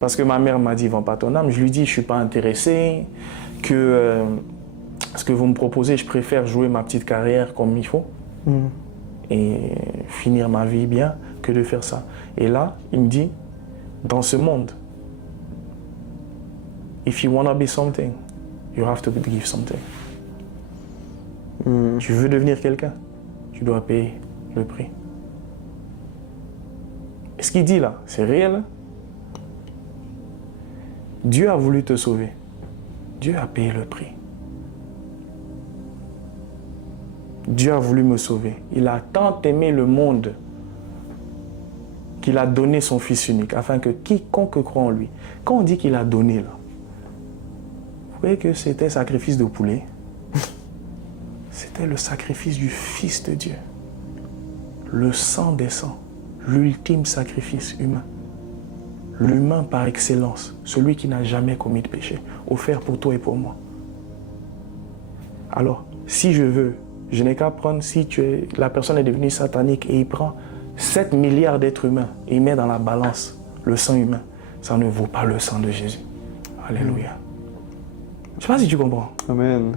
Parce que ma mère m'a dit, vends pas ton âme. Je lui dis, je suis pas intéressé, que ce que vous me proposez, je préfère jouer ma petite carrière comme il faut et finir ma vie bien que de faire ça. Et là, il me dit, dans ce monde, if you want to be something, you have to give something. Tu veux devenir quelqu'un, tu dois payer le prix. Et ce qu'il dit là, c'est réel. Hein? Dieu a voulu te sauver. Dieu a payé le prix. Dieu a voulu me sauver. Il a tant aimé le monde qu'il a donné son Fils unique, afin que quiconque croit en lui. Quand on dit qu'il a donné, là, vous voyez que c'était sacrifice de poulet. C'était le sacrifice du Fils de Dieu. Le sang des sangs, l'ultime sacrifice humain. L'humain par excellence, celui qui n'a jamais commis de péché, offert pour toi et pour moi. Alors, si je veux, je n'ai qu'à prendre, si la personne est devenue satanique et il prend 7 milliards d'êtres humains et il met dans la balance le sang humain, ça ne vaut pas le sang de Jésus. Alléluia. Je ne sais pas si tu comprends. Amen.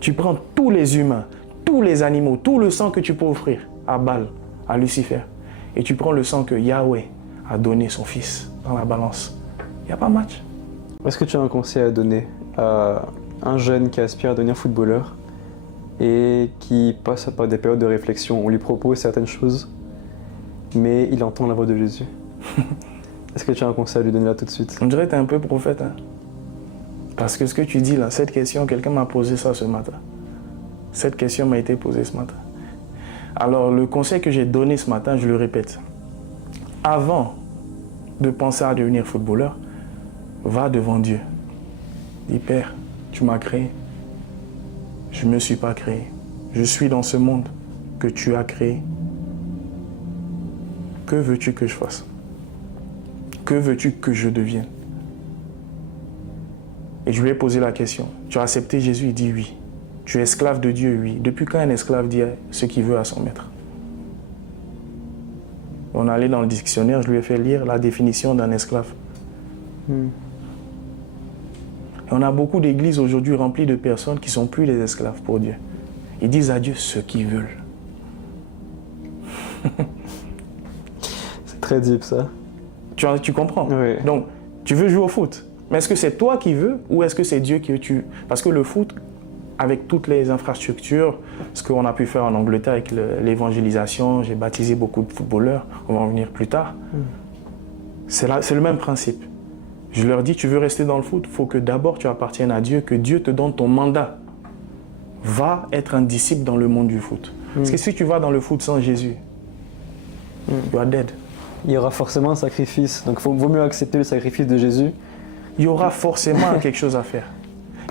Tu prends tous les humains, tous les animaux, tout le sang que tu peux offrir à Baal, à Lucifer, et tu prends le sang que Yahweh a donné son Fils dans la balance. Il n'y a pas match. Est-ce que tu as un conseil à donner à un jeune qui aspire à devenir footballeur et qui passe par des périodes de réflexion? On lui propose certaines choses, mais il entend la voix de Jésus. Est-ce que tu as un conseil à lui donner là tout de suite? On dirait que tu es un peu prophète. Hein? Parce que ce que tu dis là, cette question, quelqu'un m'a posé ça ce matin. Cette question m'a été posée ce matin. Alors le conseil que j'ai donné ce matin, je le répète. Avant de penser à devenir footballeur, va devant Dieu. Dis, Père, tu m'as créé. Je ne me suis pas créé. Je suis dans ce monde que tu as créé. Que veux-tu que je fasse? Que veux-tu que je devienne? Et je lui ai posé la question. Tu as accepté Jésus? Il dit oui. Tu es esclave de Dieu? Oui. Depuis quand un esclave dit ce qu'il veut à son maître? On est allé dans le dictionnaire, je lui ai fait lire la définition d'un esclave. Et on a beaucoup d'églises aujourd'hui remplies de personnes qui ne sont plus des esclaves pour Dieu. Ils disent à Dieu ce qu'ils veulent. C'est très deep ça. Tu comprends? Oui. Donc, tu veux jouer au foot. Mais est-ce que c'est toi qui veux ou est-ce que c'est Dieu qui veut? Parce que le foot, avec toutes les infrastructures, ce qu'on a pu faire en Angleterre avec l'évangélisation, j'ai baptisé beaucoup de footballeurs, on va en venir plus tard. C'est le même principe. Je leur dis, tu veux rester dans le foot, il faut que d'abord tu appartiennes à Dieu, que Dieu te donne ton mandat. Va être un disciple dans le monde du foot. Parce que si tu vas dans le foot sans Jésus, you are dead. Il y aura forcément un sacrifice, donc il vaut mieux accepter le sacrifice de Jésus. Il y aura forcément quelque chose à faire.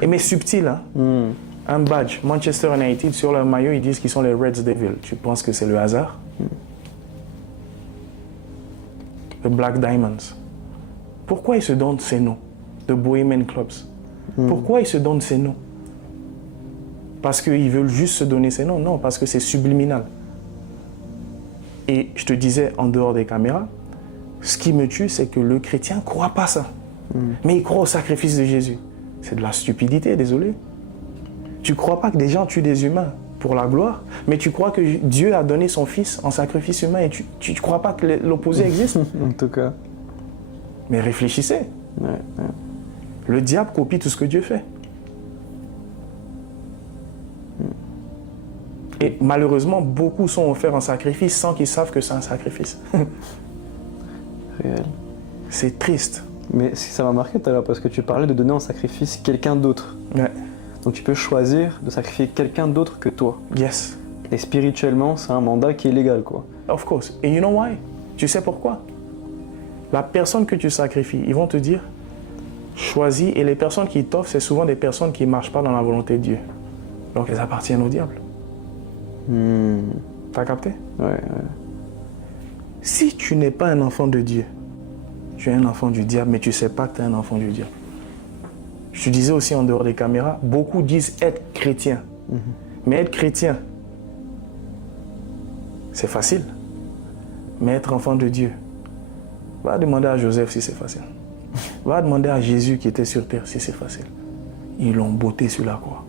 Mais subtil, hein? Un badge, Manchester United, sur leur maillot, ils disent qu'ils sont les Reds Devils. Tu penses que c'est le hasard? The Black Diamonds. Pourquoi ils se donnent ces noms? The Bohemian Clubs. Pourquoi ils se donnent ces noms? Parce qu'ils veulent juste se donner ces noms? Non, parce que c'est subliminal. Et je te disais en dehors des caméras, ce qui me tue, c'est que le chrétien ne croit pas ça. Mais il croit au sacrifice de Jésus. C'est de la stupidité, désolé. Tu ne crois pas que des gens tuent des humains pour la gloire, mais tu crois que Dieu a donné son Fils en sacrifice humain et tu ne crois pas que l'opposé existe? En tout cas. Mais réfléchissez. Ouais. Le diable copie tout ce que Dieu fait. Et malheureusement, beaucoup sont offerts en sacrifice sans qu'ils savent que c'est un sacrifice. Réel. C'est triste. Mais ça m'a marqué tout à l'heure parce que tu parlais de donner en sacrifice quelqu'un d'autre. Ouais. Donc tu peux choisir de sacrifier quelqu'un d'autre que toi. Yes. Et spirituellement, c'est un mandat qui est légal, quoi. Of course. Et you know why? Tu sais pourquoi? La personne que tu sacrifies, ils vont te dire, choisis. Et les personnes qui t'offrent, c'est souvent des personnes qui ne marchent pas dans la volonté de Dieu. Donc elles appartiennent au diable. T'as capté? Ouais. Si tu n'es pas un enfant de Dieu, tu es un enfant du diable, mais tu ne sais pas que tu es un enfant du diable. Je te disais aussi en dehors des caméras, beaucoup disent être chrétien. Mais être chrétien, c'est facile. Mais être enfant de Dieu, va demander à Joseph si c'est facile. Va demander à Jésus qui était sur terre si c'est facile. Ils l'ont botté sur la croix,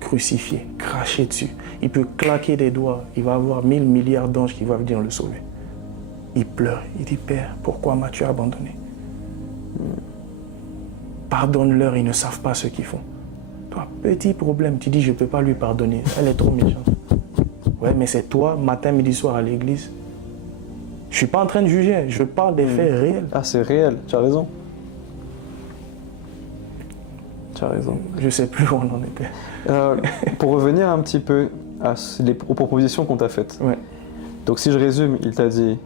crucifié, craché dessus. Il peut claquer des doigts, il va avoir 1000 milliards d'anges qui vont venir le sauver. Il pleure, il dit, Père, pourquoi m'as-tu abandonné? Pardonne-leur, ils ne savent pas ce qu'ils font. Toi, petit problème, tu dis, je ne peux pas lui pardonner, elle est trop méchante. Ouais, mais c'est toi, matin, midi, soir à l'église. Je ne suis pas en train de juger, je parle des faits réels. Ah, c'est réel, tu as raison. Tu as raison. Je ne sais plus où on en était. Pour revenir un petit peu aux propositions qu'on t'a faites. Ouais. Donc si je résume, il t'a dit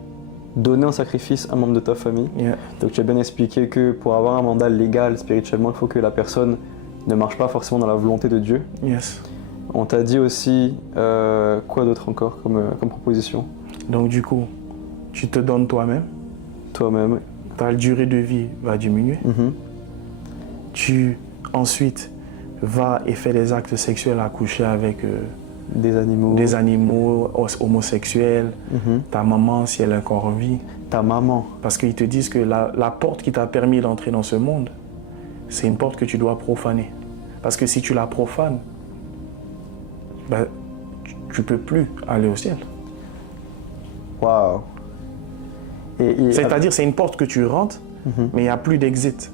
donner en sacrifice un membre de ta famille. Yeah. Donc tu as bien expliqué que pour avoir un mandat légal spirituellement, il faut que la personne ne marche pas forcément dans la volonté de Dieu. Yes. On t'a dit aussi quoi d'autre encore comme proposition? Donc du coup, tu te donnes toi-même, Toi-même. ta durée de vie va diminuer. Mhm. Tu ensuite vas et fais des actes sexuels à coucher avec Des animaux. des animaux homosexuels, ta maman si elle est encore en vie. Ta maman. Parce qu'ils te disent que la porte qui t'a permis d'entrer dans ce monde, c'est une porte que tu dois profaner. Parce que si tu la profanes, ben, tu ne peux plus aller au ciel. Waouh. C'est-à-dire, c'est une porte que tu rentres, mais il n'y a plus d'exit.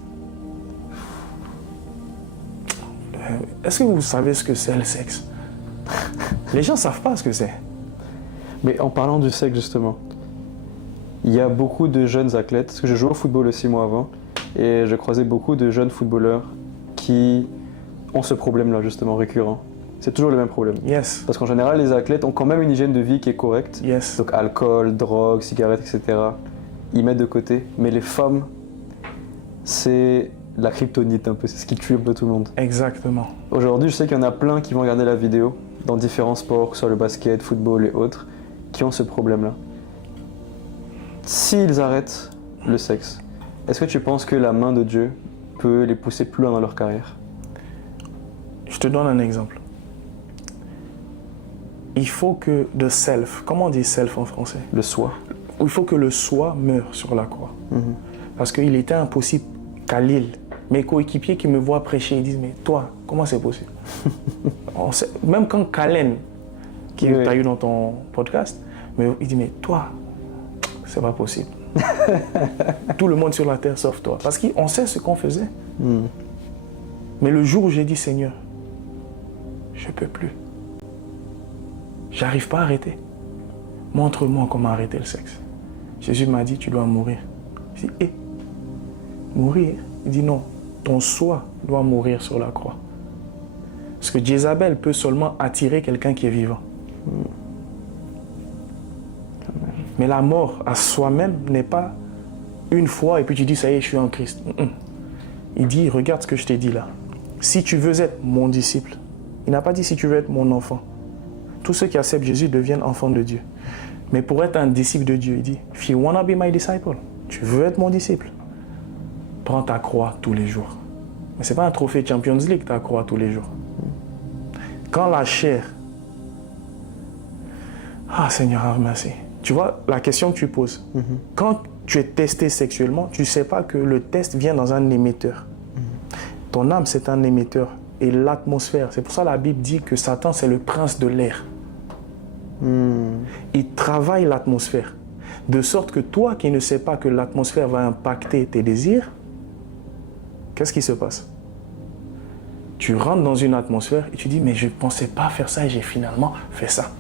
Est-ce que vous savez ce que c'est le sexe? Les gens ne savent pas ce que c'est. Mais en parlant du sexe justement, il y a beaucoup de jeunes athlètes, parce que je jouais au football aussi moi avant, et je croisais beaucoup de jeunes footballeurs qui ont ce problème-là justement récurrent. C'est toujours le même problème. Yes. Parce qu'en général, les athlètes ont quand même une hygiène de vie qui est correcte. Yes. Donc alcool, drogue, cigarettes, etc. Ils mettent de côté. Mais les femmes, c'est la kryptonite un peu, c'est ce qui tue un peu tout le monde. Exactement. Aujourd'hui, je sais qu'il y en a plein qui vont regarder la vidéo dans différents sports, que ce soit le basket, football et autres, qui ont ce problème-là. S'ils arrêtent le sexe, est-ce que tu penses que la main de Dieu peut les pousser plus loin dans leur carrière? Je te donne un exemple. Il faut que le self, comment on dit self en français? Le soi. Il faut que le soi meure sur la croix. Parce qu'il était impossible qu'à Lille, mes coéquipiers qui me voient prêcher, ils disent, mais toi, comment c'est possible? Même quand Kalen, qui t'a eu dans ton podcast, il dit, mais toi, c'est pas possible. Tout le monde sur la terre sauf toi. Parce qu'on sait ce qu'on faisait. Mais le jour où j'ai dit, Seigneur, je ne peux plus. J'arrive pas à arrêter. Montre-moi comment arrêter le sexe. Jésus m'a dit, tu dois mourir. Je dis, mourir? Il dit, non, ton soi doit mourir sur la croix. Parce que Jézabel peut seulement attirer quelqu'un qui est vivant. Mais la mort à soi-même n'est pas une fois et puis tu dis, ça y est, je suis en Christ. Il dit, regarde ce que je t'ai dit là. Si tu veux être mon disciple, il n'a pas dit si tu veux être mon enfant. Tous ceux qui acceptent Jésus deviennent enfants de Dieu. Mais pour être un disciple de Dieu, il dit, if you wanna be my disciple, tu veux être mon disciple, prends ta croix tous les jours. Mais ce n'est pas un trophée Champions League, ta croix tous les jours. Quand la chair... Ah Seigneur, merci. Tu vois, la question que tu poses, quand tu es testé sexuellement, tu ne sais pas que le test vient dans un émetteur. Ton âme, c'est un émetteur. Et l'atmosphère, c'est pour ça que la Bible dit que Satan, c'est le prince de l'air. Il travaille l'atmosphère. De sorte que toi qui ne sais pas que l'atmosphère va impacter tes désirs, qu'est-ce qui se passe? Tu rentres dans une atmosphère et tu dis, mais je ne pensais pas faire ça et j'ai finalement fait ça.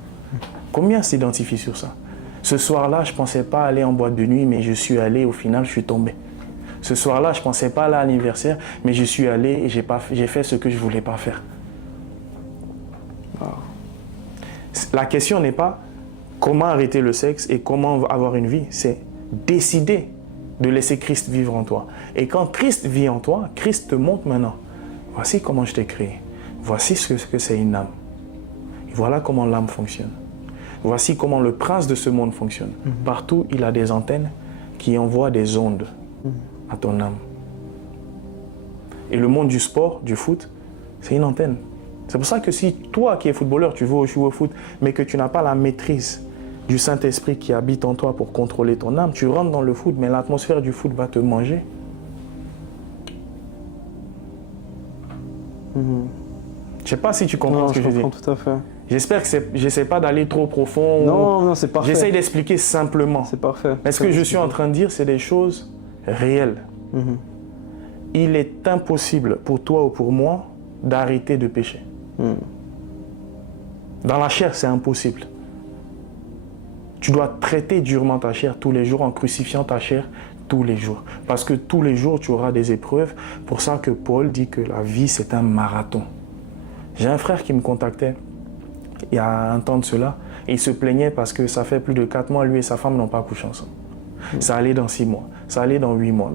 Combien s'identifient sur ça? Ce soir-là, je ne pensais pas aller en boîte de nuit, mais je suis allé, au final, je suis tombé. Ce soir-là, je ne pensais pas aller à l'anniversaire, mais je suis allé et j'ai fait ce que je ne voulais pas faire. La question n'est pas comment arrêter le sexe et comment avoir une vie, c'est décider de laisser Christ vivre en toi. Et quand Christ vit en toi, Christ te montre maintenant, voici comment je t'ai créé, voici ce que c'est une âme. Et voilà comment l'âme fonctionne. Voici comment le prince de ce monde fonctionne. Partout, il a des antennes qui envoient des ondes à ton âme. Et le monde du sport, du foot, c'est une antenne. C'est pour ça que si toi qui es footballeur, tu veux jouer au foot, mais que tu n'as pas la maîtrise du Saint-Esprit qui habite en toi pour contrôler ton âme, tu rentres dans le foot, mais l'atmosphère du foot va te manger. Je ne sais pas si tu comprends Non, ce que je dis. comprends tout à fait. J'espère que j'essaie pas d'aller trop profond. Non, non, c'est parfait. J'essaie d'expliquer simplement. C'est parfait. Mais ce que je suis en train de dire, c'est des choses réelles. Il est impossible pour toi ou pour moi d'arrêter de pécher. Dans la chair, c'est impossible. Tu dois traiter durement ta chair tous les jours en crucifiant ta chair tous les jours. Parce que tous les jours, tu auras des épreuves. Pour ça que Paul dit que la vie, c'est un marathon. J'ai un frère qui me contactait il y a un temps de cela. Et il se plaignait parce que ça fait plus de 4 mois, lui et sa femme n'ont pas couché ensemble. Ça allait dans 6 mois, ça allait dans 8 mois.